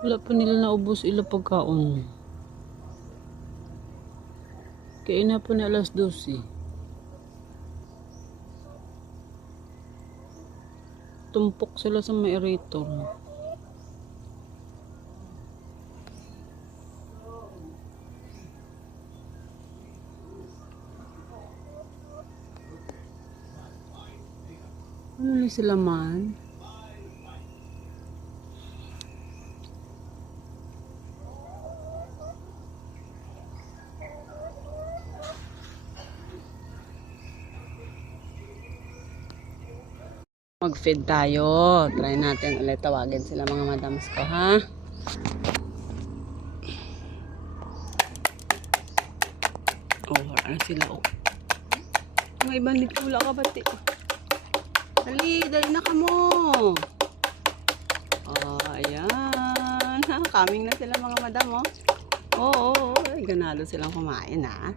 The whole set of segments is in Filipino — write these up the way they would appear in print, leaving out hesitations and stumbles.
Wala pa nila naubos ila pagkaon. Kaya na pa na alas 12. Tumpok sila sa may aerator. Ano na sila man? Mag-feed tayo. Try natin ulit tawagin sila mga madams ko, ha? Oh, ano sila, oh. Mga ibang dito, wala ka bati. Dali na ka mo. Oh, ayan. Ha, coming na sila mga madam, oh. Oo, ay, ganado silang kumain, ha?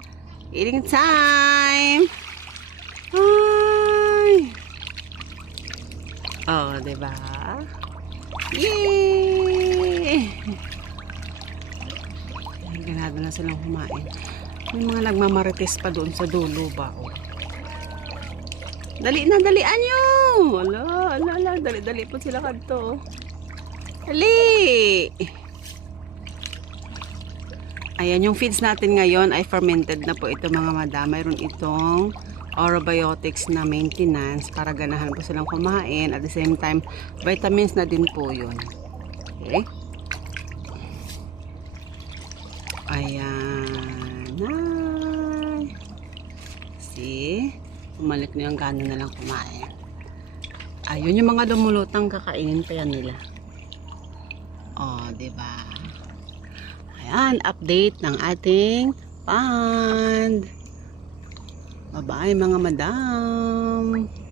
Eating time! Ay! Oh, diba? Yay! Ay, ganado na silang kumain. May mga nagmamarites pa doon sa dulo ba? Oh. Dali na, dalian nyo! Ala, dali po sila kadto. Dali! Ayan, yung feeds natin ngayon ay fermented na po ito mga madam. Mayroon itong orobiotics na maintenance para ganahan po silang kumain. At the same time, vitamins na din po yun. Okay? Ayan. Ay. See? Umalik na yung gana na lang kumain. Ayun yung mga dumulutang kakainin pa yan nila. Oh, diba? Ayan, update ng ating pond. Bye-bye mga madam.